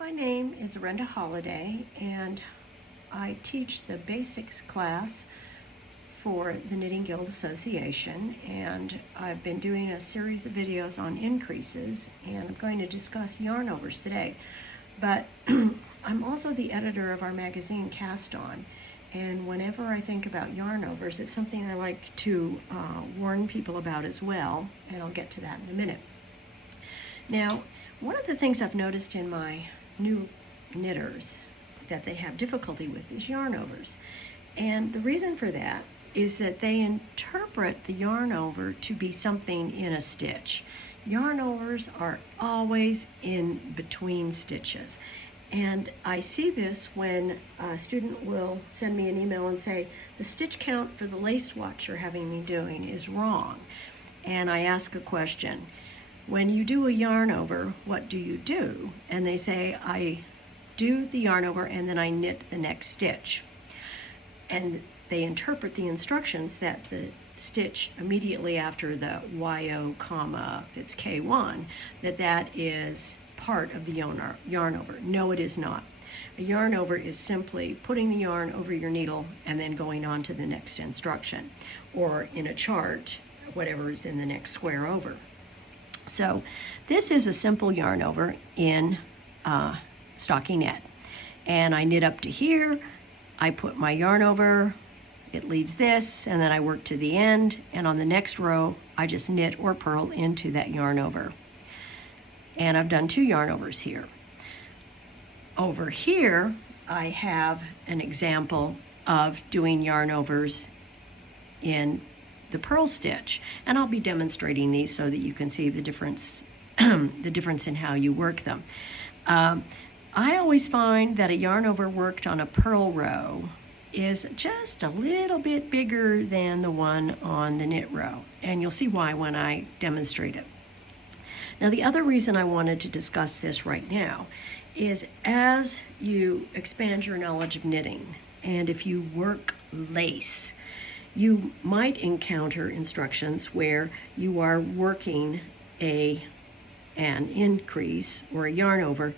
My name is Arenda Holladay, and I teach the basics class for the Knitting Guild Association, and I've been doing a series of videos on increases, and I'm going to discuss Yarnovers today. But I'm also the editor of our magazine Cast On, and whenever I think about Yarnovers, it's something I like to warn people about as well, and I'll get to that in a minute. Now, one of the things I've noticed in my new knitters that they have difficulty with is Yarnovers. And the reason for that is that they interpret the yarn over to be something in a stitch. Yarnovers are always in between stitches. And I see this when a student will send me an email and say, the stitch count for the lace swatch you're having me doing is wrong. And I ask a question. When you do a yarn over, what do you do? And they say, I do the yarn over and then I knit the next stitch. And they interpret the instructions that the stitch immediately after the YO comma, if it's K1, that is part of the yarn over. No, it is not. A yarn over is simply putting the yarn over your needle and then going on to the next instruction, or in a chart, whatever is in the next square over. So this is a simple yarn over in stockinette, and I knit up to here, I put my yarn over, it leaves this, and then I work to the end, and on the next row I just knit or purl into that yarn over. And I've done 2 yarn overs here. Over here I have an example of doing yarn overs in the purl stitch, and I'll be demonstrating these so that you can see the difference the difference in how you work them. I always find that a yarn over worked on a purl row is just a little bit bigger than the one on the knit row, and you'll see why when I demonstrate it. Now, the other reason I wanted to discuss this right now is as you expand your knowledge of knitting, and if you work lace, you might encounter instructions where you are working an increase or a yarn over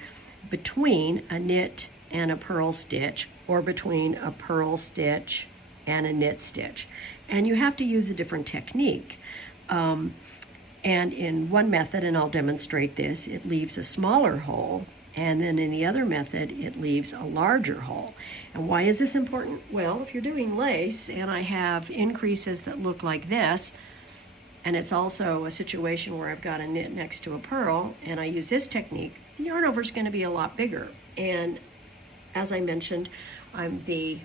between a knit and a purl stitch, or between a purl stitch and a knit stitch. And you have to use a different technique. And in one method, and I'll demonstrate this, it leaves a smaller hole, and then in the other method, it leaves a larger hole. And why is this important? Well, if you're doing lace, and I have increases that look like this, and it's also a situation where I've got a knit next to a purl, and I use this technique, the yarn over is going to be a lot bigger. And as I mentioned, I'm the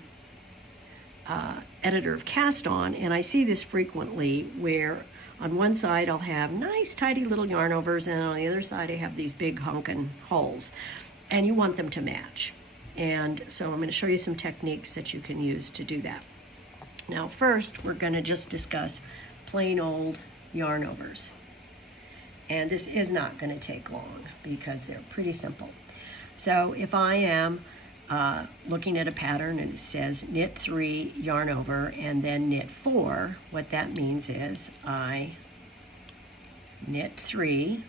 editor of Cast On, and I see this frequently where on one side I'll have nice tidy little yarn overs, and on the other side I have these big honkin' holes, and you want them to match. And so I'm going to show you some techniques that you can use to do that. Now first we're going to just discuss plain old yarn overs, and this is not going to take long because they're pretty simple. So if I am looking at a pattern and it says knit 3 yarn over and then knit 4, what that means is I knit 3,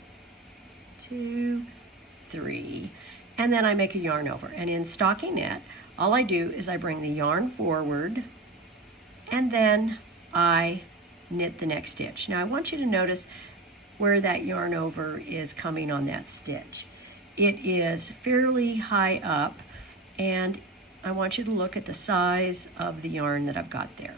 2, 3, and then I make a yarn over. And in stockinette, all I do is I bring the yarn forward and then I knit the next stitch. Now I want you to notice where that yarn over is coming on that stitch. It is fairly high up, and I want you to look at the size of the yarn that I've got there.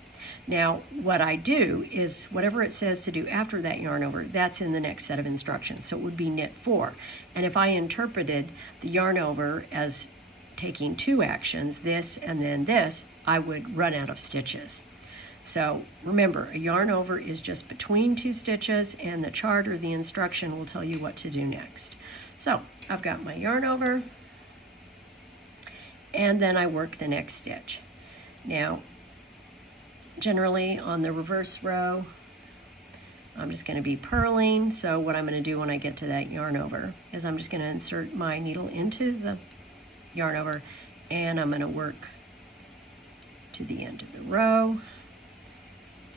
Now, what I do is whatever it says to do after that yarn over, that's in the next set of instructions. So it would be knit 4. And if I interpreted the yarn over as taking 2 actions, this and then this, I would run out of stitches. So remember, a yarn over is just between 2 stitches, and the chart or the instruction will tell you what to do next. So I've got my yarn over, and then I work the next stitch. Now, generally on the reverse row, I'm just going to be purling. So what I'm going to do when I get to that yarn over is I'm just going to insert my needle into the yarn over, and I'm going to work to the end of the row,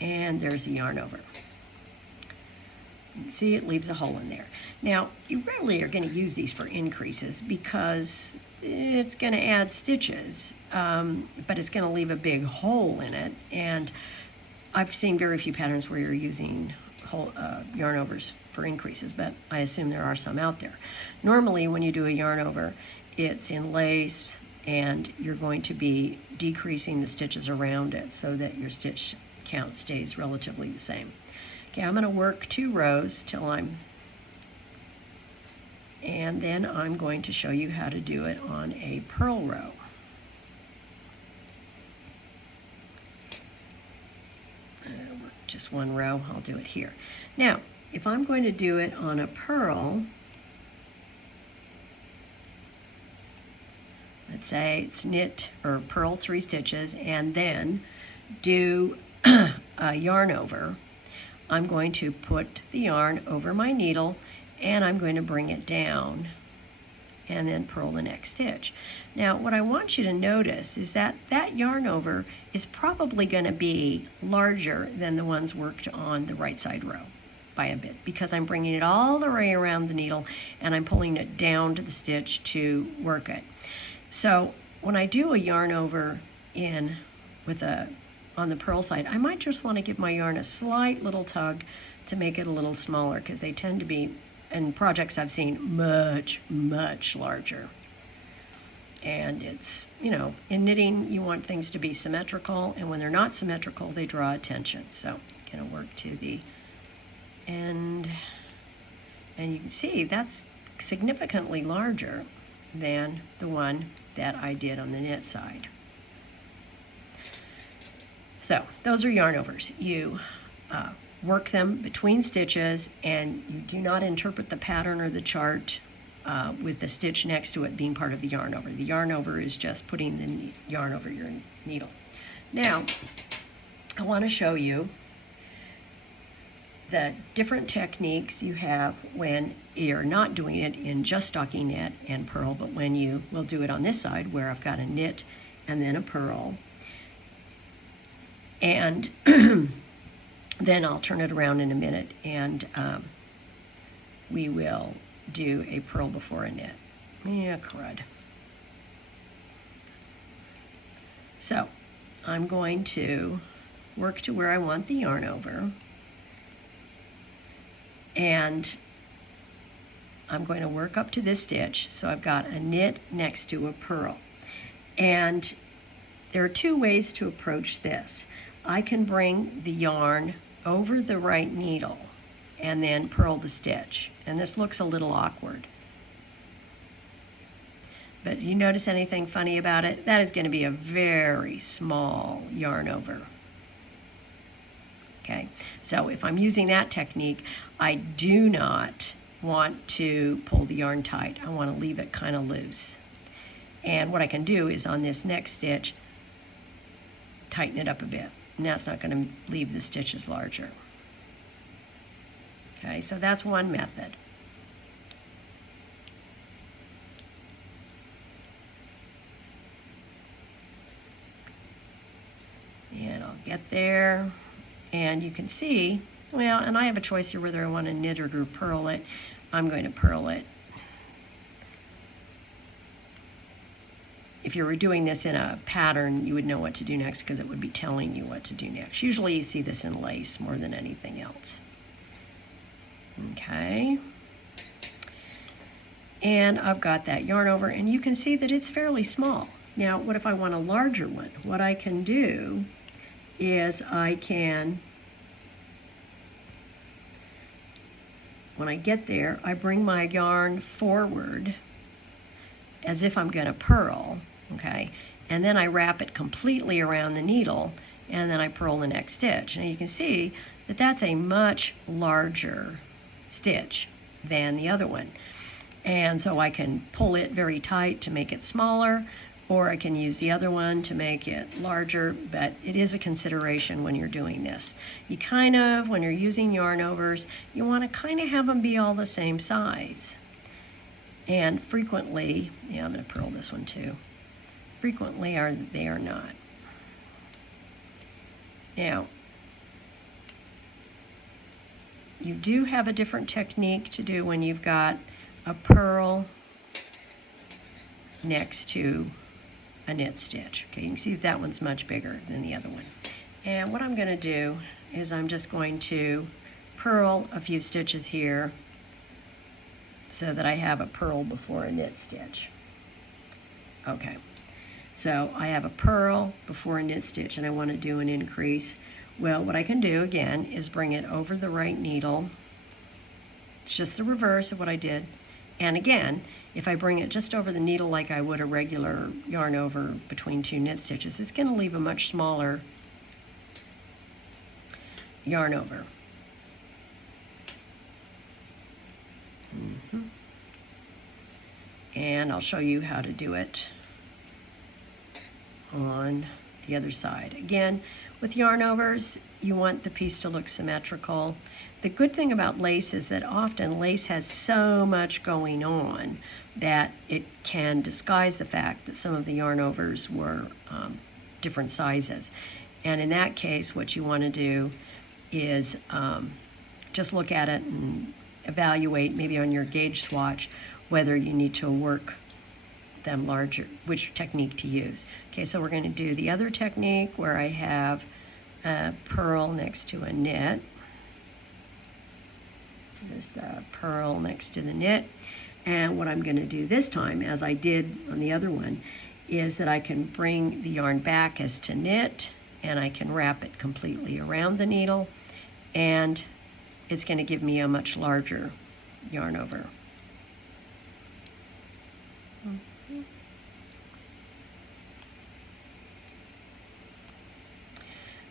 and there's a yarn over. See, it leaves a hole in there. Now, you rarely are going to use these for increases because it's going to add stitches, but it's going to leave a big hole in it. And I've seen very few patterns where you're using yarn overs for increases, but I assume there are some out there. Normally, when you do a yarn over, it's in lace, and you're going to be decreasing the stitches around it so that your stitch count stays relatively the same. Okay, I'm going to work 2 rows till and then I'm going to show you how to do it on a purl row. Work just 1 row, I'll do it here. Now, if I'm going to do it on a purl, let's say it's knit or purl 3 stitches and then do a yarn over, I'm going to put the yarn over my needle and I'm going to bring it down and then purl the next stitch. Now what I want you to notice is that that yarn over is probably going to be larger than the ones worked on the right side row by a bit, because I'm bringing it all the way around the needle and I'm pulling it down to the stitch to work it. So when I do a yarn over in with on the purl side, I might just want to give my yarn a slight little tug to make it a little smaller, because they tend to be, in projects I've seen, much, much larger. And it's, you know, in knitting you want things to be symmetrical, and when they're not symmetrical they draw attention. So I'm going to work to the end, and you can see that's significantly larger than the one that I did on the knit side. So those are yarn overs. You work them between stitches, and you do not interpret the pattern or the chart with the stitch next to it being part of the yarn over. The yarn over is just putting the yarn over your needle. Now, I want to show you the different techniques you have when you're not doing it in just stocking knit and purl, but when you will do it on this side where I've got a knit and then a purl. And then I'll turn it around in a minute, and we will do a purl before a knit. Yeah, crud. So I'm going to work to where I want the yarn over, and I'm going to work up to this stitch. So I've got a knit next to a purl. And there are 2 ways to approach this. I can bring the yarn over the right needle and then purl the stitch. And this looks a little awkward. But you notice anything funny about it? That is going to be a very small yarn over. Okay, so if I'm using that technique, I do not want to pull the yarn tight. I want to leave it kind of loose. And what I can do is on this next stitch, tighten it up a bit. And that's not going to leave the stitches larger. Okay, so that's one method. And I'll get there, and you can see, well, and I have a choice here whether I want to knit or to purl it. I'm going to purl it. If you were doing this in a pattern, you would know what to do next, because it would be telling you what to do next. Usually you see this in lace more than anything else. Okay. And I've got that yarn over, and you can see that it's fairly small. Now, what if I want a larger one? What I can do is I can, when I get there, I bring my yarn forward as if I'm going to purl, okay? And then I wrap it completely around the needle, and then I purl the next stitch. And you can see that that's a much larger stitch than the other one. And so I can pull it very tight to make it smaller, or I can use the other one to make it larger, but it is a consideration when you're doing this. You kind of, when you're using yarn overs, you want to kind of have them be all the same size. And frequently, yeah, I'm going to purl this one too. Frequently they are not. Now, you do have a different technique to do when you've got a purl next to a knit stitch. Okay, you can see that one's much bigger than the other one. And what I'm going to do is I'm just going to purl a few stitches here so that I have a purl before a knit stitch. Okay, so I have a purl before a knit stitch and I want to do an increase. Well, what I can do again is bring it over the right needle. It's just the reverse of what I did. And again, if I bring it just over the needle like I would a regular yarn over between two knit stitches, it's going to leave a much smaller yarn over. And I'll show you how to do it on the other side. Again, with yarn overs, you want the piece to look symmetrical. The good thing about lace is that often lace has so much going on that it can disguise the fact that some of the yarn overs were different sizes. And in that case, what you want to do is just look at it and evaluate maybe on your gauge swatch whether you need to work them larger, which technique to use. Okay, so we're going to do the other technique where I have a purl next to a knit. There's the purl next to the knit. And what I'm going to do this time, as I did on the other one, is that I can bring the yarn back as to knit, and I can wrap it completely around the needle, and it's going to give me a much larger yarn over.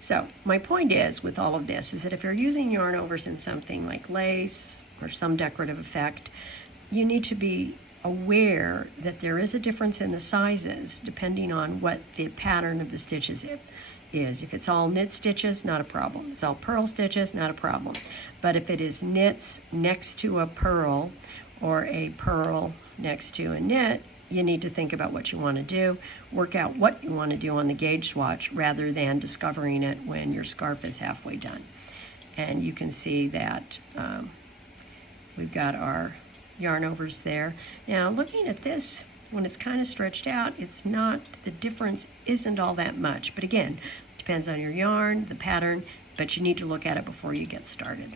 So my point is with all of this is that if you're using yarn overs in something like lace or some decorative effect, you need to be aware that there is a difference in the sizes depending on what the pattern of the stitches is. If it's all knit stitches, not a problem. If it's all purl stitches, not a problem. But if it is knits next to a purl or a purl next to a knit, you need to think about what you want to do, work out what you want to do on the gauge swatch rather than discovering it when your scarf is halfway done. And you can see that we've got our yarn overs there. Now looking at this, when it's kind of stretched out, it's not, the difference isn't all that much. But again, it depends on your yarn, the pattern, but you need to look at it before you get started.